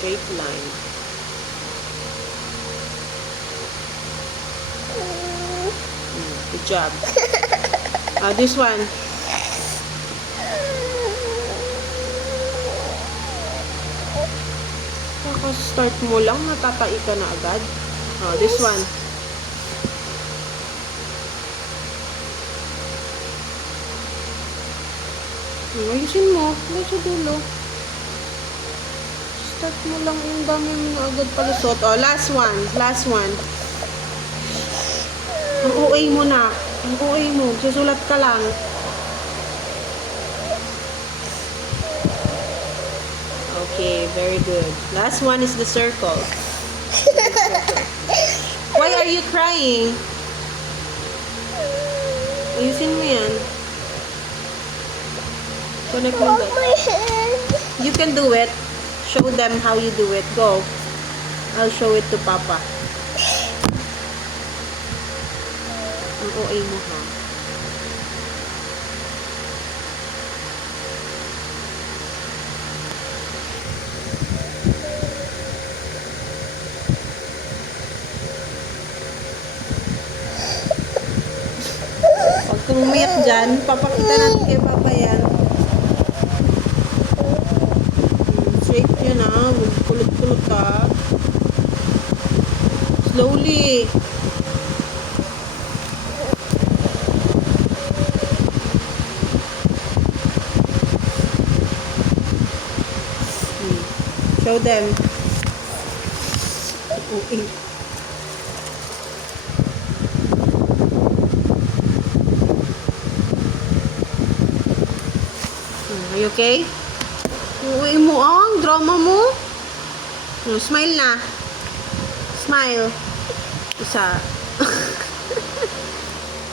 straight line. Good job. This one. Start mo lang, natatai ka na agad. This one. Ayusin mo. Wala sa dulo. Start mo lang, yung dami mo na agad palusot. Last one. Last one. Ang OA mo na. Ang OA mo. Susulat ka lang. Okay, very good. Last one is the circle. Why are you crying? Ayusin mo yan. Connect mo ba? You can do it. Show them how you do it. Go. I'll show it to Papa. Ang OA mo ha. Huwag kang umiyak dyan. Papakita natin kay Papa yan. Straight yan ha. Kulot-kulot ka. Slowly. Show them. Okay. Are you okay? Uwi mo ang drama mo. Smile na. Smile. Isa.